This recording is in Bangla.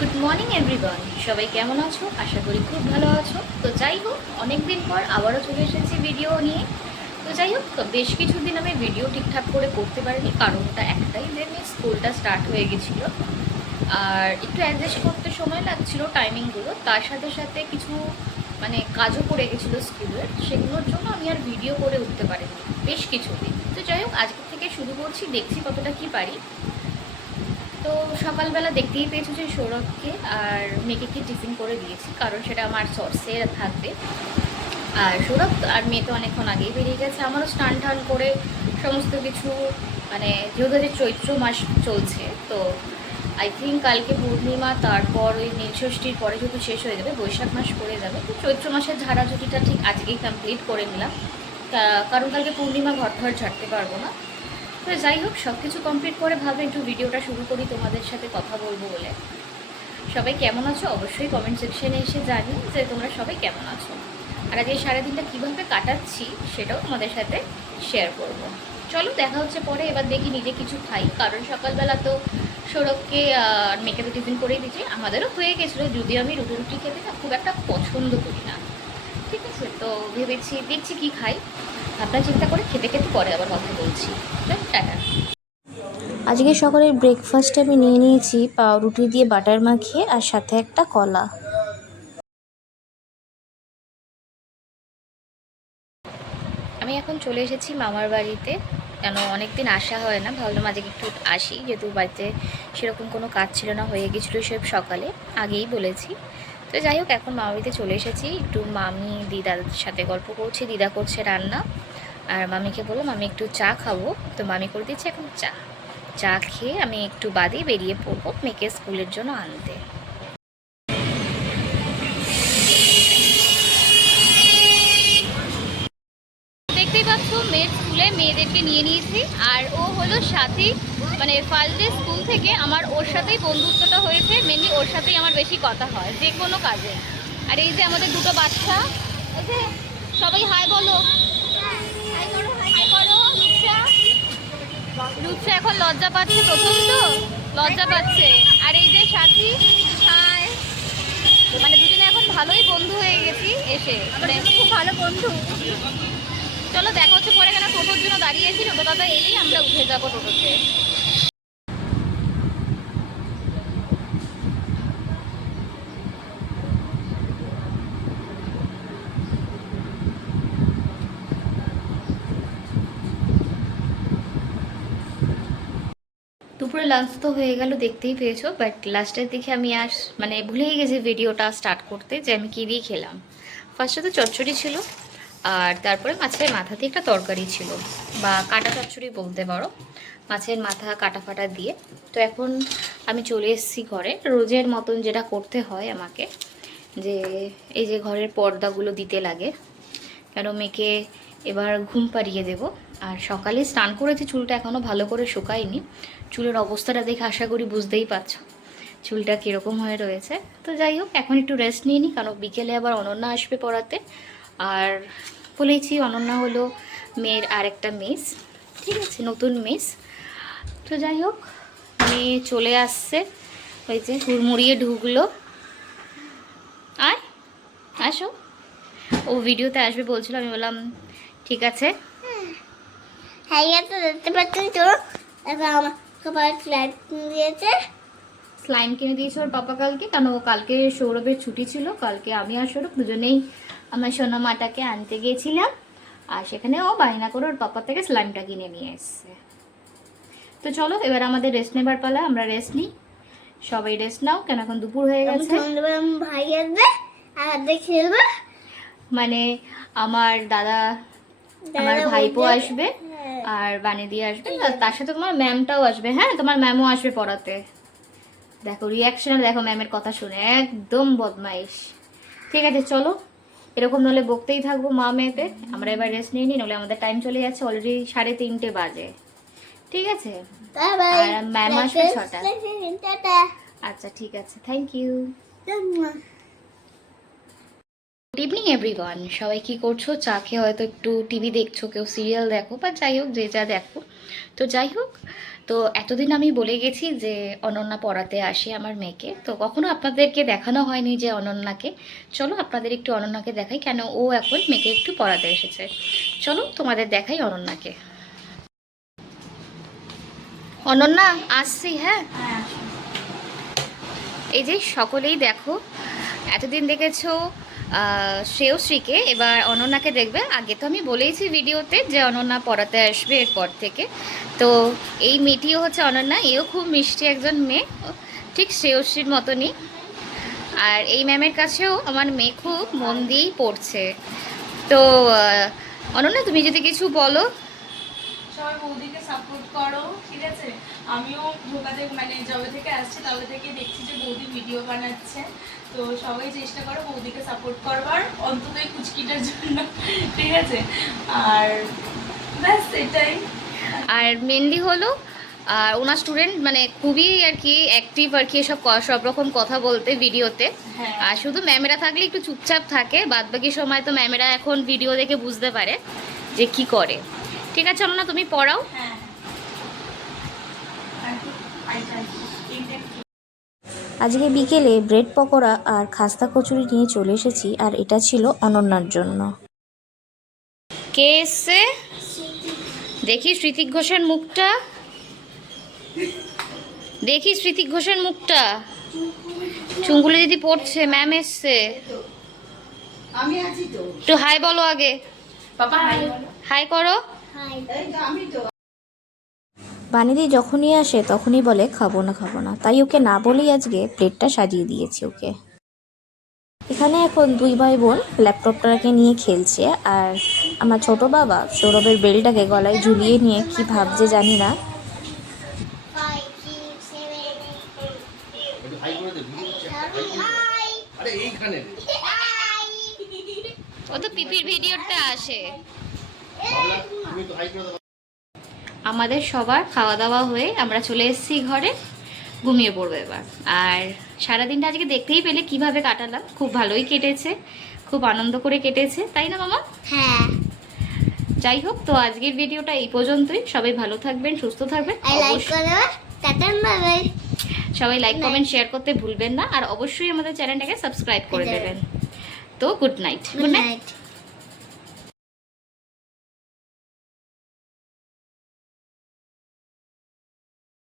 গুড মর্নিং এভরিওয়ান, সবাই কেমন আছো? আশা করি খুব ভালো আছো। তো যাই হোক, অনেক দিন পর আবারও চলে এসেছি ভিডিও নিয়ে। তো যাই হোক, বেশ কিছুদিন আমি ভিডিও ঠিকঠাক করে করতে পারিনি, কারণটা একটাই যে স্কুলটা স্টার্ট হয়ে গেছিলো আর একটু অ্যাডজাস্ট করতে সময় লাগছিল টাইমিংগুলো। তার সাথে সাথে কিছু কাজও পড়ে গেছিলো স্কুলের, সেগুলোর জন্য আমি আর ভিডিও করে উঠতে পারিনি বেশ কিছুদিন। তো যাই হোক, আজকে থেকে শুরু করছি, দেখছি কতটা কি পারি। তো সকালবেলা দেখতেই পেয়েছো যে সৌরভকে আর মেয়েকে কি টিফিন করে দিয়েছি, কারণ সেটা আমার সর্ষে থাকবে। আর সৌরভ আর মেয়ে তো অনেকক্ষণ আগেই বেরিয়ে গেছে, আমারও স্নান টান করে সমস্ত কিছু যেহেতু যে চৈত্র মাস চলছে, তো আই থিঙ্ক কালকে পূর্ণিমা, তারপর ওই নীলষষ্ঠীর পরে যেহেতু শেষ হয়ে যাবে, বৈশাখ মাস পড়ে যাবে, তো চৈত্র মাসের ঝাড়াঝুটিটা ঠিক আজকেই কমপ্লিট করে নিলাম, কারণ কালকে পূর্ণিমা ঘর ঠর ঝাড়তে পারবো না। তো যাই হোক, সব কিছু কমপ্লিট করে ভাবে একটু ভিডিওটা শুরু করি তোমাদের সাথে কথা বলবো বলে। সবাই কেমন আছো অবশ্যই কমেন্ট সেকশনে এসে জানি যে তোমরা সবাই কেমন আছো, আর আজকে সারাদিনটা কীভাবে কাটাচ্ছি সেটাও তোমাদের সাথে শেয়ার করব। চলো দেখা হচ্ছে পরে। এবার দেখি নিজে কিছু খাই, কারণ সকালবেলা তো সৌরভকে মেয়েকে তো টিফিন করেই দিচ্ছি, আমাদেরও হয়ে গেছিলো, যদিও আমি রুটি রুটি খেতে না খুব একটা পছন্দ করি না। ঠিক আছে, তো ভেবেছি দেখছি কি খাই, আপনার চিন্তা করে খেতে খেতে পরে আবার কথা বলছি। চল টাটা। আজকে সকালের ব্রেকফাস্টে আমি নিয়ে নিয়েছি পাউরুটি দিয়ে বাটার মাখিয়ে আর সাথে একটা কলা। আমি এখন চলে এসেছি মামার বাড়িতে, কেন অনেক দিন আসা হয় না, ভাবলাম আজকে একটু আসি, যেহেতু বাড়িতে সেরকম কোনো কাজ ছিল না, হয়ে গেছিলো সব সকালে, আগেই বলেছি। তো যাই হোক, এখন মামার বাড়িতে চলে এসেছি, একটু মামি দিদার সাথে গল্প করছি, দিদা করছে রান্না, আর মামিকে বললাম আমি একটু চা খাবো, তো মামি করে দিচ্ছে এখন চা। চা খেয়ে আমি একটু বাদেই বেরিয়ে পড়বো মেয়েকে স্কুলের জন্য আনতে। দেখতেই পাচ্ছ মেয়ের স্কুলে মেয়েদেরকে নিয়ে নিয়েছি, আর ও হলো সাথী, ফার্স্ট ডে স্কুল থেকে আমার ওর সাথেই বন্ধুত্বটা হয়েছে, মেনলি ওর সাথেই আমার বেশি কথা হয় যে কোনো কাজে। আর এই যে আমাদের দুটো বাচ্চা, এই যে সবাই হাই বলো, হাই করো, হাই করো। রূপসা, রূপসা এখন লজ্জা পাচ্ছে, প্রথম তো লজ্জা পাচ্ছে। আর এই যে সাথী, হাই। দুজনে এখন ভালোই বন্ধু হয়ে গেছি এসে, খুব ভালো বন্ধু। চলো দেখা হচ্ছে পরে, কেন টোটোর জন্য দাঁড়িয়েছি, টোটো দাদা এলেই আমরা উঠে যাবো টোটোতে। দুপুরে লাঞ্চ তো হয়ে গেল, দেখতেই পেয়েছো, বাট লাস্টের দিকে আমি ভুলেই গেছি ভিডিওটা স্টার্ট করতে যে আমি কী দিয়ে খেলাম। ফার্স্টে তো চচ্চড়ি ছিল, আর তারপরে মাছের মাথা দিয়ে একটা তরকারি ছিল, বা কাটা চচ্চড়ি বলতে পারো, মাছের মাথা কাটা ফাটা দিয়ে। তো এখন আমি চলে এসেছি ঘরে, রোজের মতন যেটা করতে হয় আমাকে, যে এই যে ঘরের পর্দাগুলো দিতে লাগে, কেন মেয়েকে এবার ঘুম পাড়িয়ে দেব। আর সকালে স্নান করেছি, চুলটা এখনও ভালো করে শুকায়নি, চুলের অবস্থাটা দেখে আশা করি বুঝতেই পারছো চুলটা কীরকম হয়ে রয়েছে। তো যাই হোক, এখন একটু রেস্ট নিয়ে নিই, কারণ বিকেলে আবার অনন্যা আসবে পড়াতে। আর বলেছি অনন্যা হলো মেয়ের আরেকটা মেস, ঠিক আছে, নতুন মেস। তো যাই হোক, মেয়ে চলে আসছে, ওই যে হুড়মুড়িয়ে ঢুকলো, আয় আসো। ও ভিডিওতে আসবে বলছিল, আমি বললাম ঠিক আছে। হ্যাঁ, তো দেখতে পাচ্ছেন তো, এখন আমার সবাই ফ্ল্যাট দিয়েছে, স্লাইম কিনে দিয়েছে ওর পাপা কালকে, কেন কালকে সৌরভের ছুটি ছিল, কালকে আমি আর সৌরভ দুজনেই আমার সোনা মাটাকে আনতে গিয়েছিলাম, আর সেখানে ও বায়না করে ওর পাপা থেকে স্লাইমটা কিনে নিয়ে এসছে। তো চলো এবার আমাদের রেস্ট নেবার পালা, আমরা রেস্ট নিই, সবাই রেস্ট নাও, কেন এখন দুপুর হয়ে গেছে। ভাই আসবে আর খেলবে, আমার দাদা, আমার ভাইপো আসবে, আর বানিয়ে দিয়ে আসবে, আর তার সাথে তোমার ম্যামটাও আসবে। হ্যাঁ, তোমার ম্যামও আসবে পড়াতে। দেখো রিয়াকশন, দেখো ম্যামের কথা শুনে একদম বদমাইশ। ঠিক আছে চলো, এরকম নলে বকতেই থাকবো মা মেয়েতে। আমরা এবার রেস্ট নিয়ে নিই, নলে আমাদের টাইম চলে যাচ্ছে, অলরেডি 3:30 বাজে। ঠিক আছে, আর ম্যাম আসবে 6টা। আচ্ছা ঠিক আছে, thank you. Good evening everyone, সবাই কি করছো? চা খেয়ে হয়তো একটু টিভি দেখছো, কেউ সিরিয়াল দেখো, বা যাই হোক যে যা দেখো। তো যাই হোক, তো এতদিন আমি বলে গেছি যে অনন্যা পড়াতে আসে আমার মেয়েকে, তো কখনো আপনাদেরকে দেখানো হয়নি যে অনন্যাকে। চলো আপনাদের একটু অনন্যাকে দেখাই, কেন ও এখন মেয়েকে একটু পড়াতে এসেছে। চলো তোমাদের দেখাই অনন্যাকে। অনন্যা আসছি, হ্যাঁ। এই যে সকলেই দেখো, এতদিন দেখেছো শ্রেয়শ্রীকে, এবার অনন্যাকে দেখবে। আগে তো আমি বলেইছি ভিডিওতে যে অনন্যা পড়াতে আসবে এরপর থেকে। তো এই মেয়েটিও হচ্ছে অনন্যা, এও খুব মিষ্টি একজন মেয়ে, ঠিক শ্রেয়শ্রীর মতনই। আর এই ম্যামের কাছেও আমার মেয়ে খুব মন দিয়েই পড়ছে। তো অনন্যা, তুমি যদি কিছু বলো। সবাই বৌদিকে সাপোর্ট করো, ঠিক আছে? আমিও ঢোকাতে মানে যবে থেকে আসছি তবে থেকে দেখছি যে বৌদি ভিডিও বানাচ্ছে, তো সবাই চেষ্টা করো বৌদিকে সাপোর্ট করবার, অন্তত এই কুচকিটার জন্য, ঠিক আছে? আর ব্যাস এটাই। আর মেনলি হলো আর ওনার স্টুডেন্ট মানে খুবই আর কি অ্যাক্টিভ আর কি, সব রকম কথা বলতে ভিডিওতে। হ্যাঁ। আর শুধু ম্যামেরা থাকলে একটু চুপচাপ থাকে, বাদ বাকি সময় তো ম্যামেরা এখন ভিডিও দেখে বুঝতে পারে যে কি করে। ঠিক আছে অনন্যা, তুমি পড়াও। হ্যাঁ, আজকে বিকেলে ব্রেড পকোড়া আর খাস্তা কচুরি নিয়ে চলে এসেছি, আর এটা ছিল অনন্যার জন্য। কে এসছে দেখি? ঋতিক ঘোষের মুখটা দেখি, ঋতিক ঘোষের মুখটা। চুঙ্গুলি দিদি পড়ছে, ম্যাম এসছে। আমি আছি তো একটু হাই বলো আগে। বাবা হাই করো। হাই। এই তো আমি তো বানিদি যখনই আসে তখনই বলে খাবো না, তাই ওকে না বলেই আজকে প্লেটটা সাজিয়ে দিয়েছি ওকে। এখানে এখন দুই ভাই বোন ল্যাপটপটাকে নিয়ে খেলছে, আর আমার ছোট বাবা সৌরভের বেলটাকে গলায় ঝুলিয়ে নিয়ে কি ভাবছে জানি না। 5 6 7 8 একটু হাই করে দে, ভিডিও হচ্ছে, হাই করে দে। হাই আরে এইখানে রে। হাই ও তো পিপির ভিডিওতে আসে। বাবলা, তুমি তো হাই করে দাও। আমাদের সবার খাওয়া দাওয়া হয়ে আমরা চলে এসেছি ঘরে, ঘুমিয়ে পড়বো এবার। আর সারাদিনটা আজকে দেখতেই পেলে কিভাবে কাটালাম, খুব ভালোই কেটেছে, খুব আনন্দ করে কেটেছে, তাই না মামা? হ্যাঁ। যাই হোক, তো আজকের ভিডিওটা এই পর্যন্তই। সবাই ভালো থাকবেন, সুস্থ থাকবেন। আই লাইক করো, টাটা বাই বাই। সবাই লাইক কমেন্ট শেয়ার করতে ভুলবেন না, আর অবশ্যই আমাদের চ্যানেলটাকে সাবস্ক্রাইব করে দেবেন। তো গুড নাইট। Good night.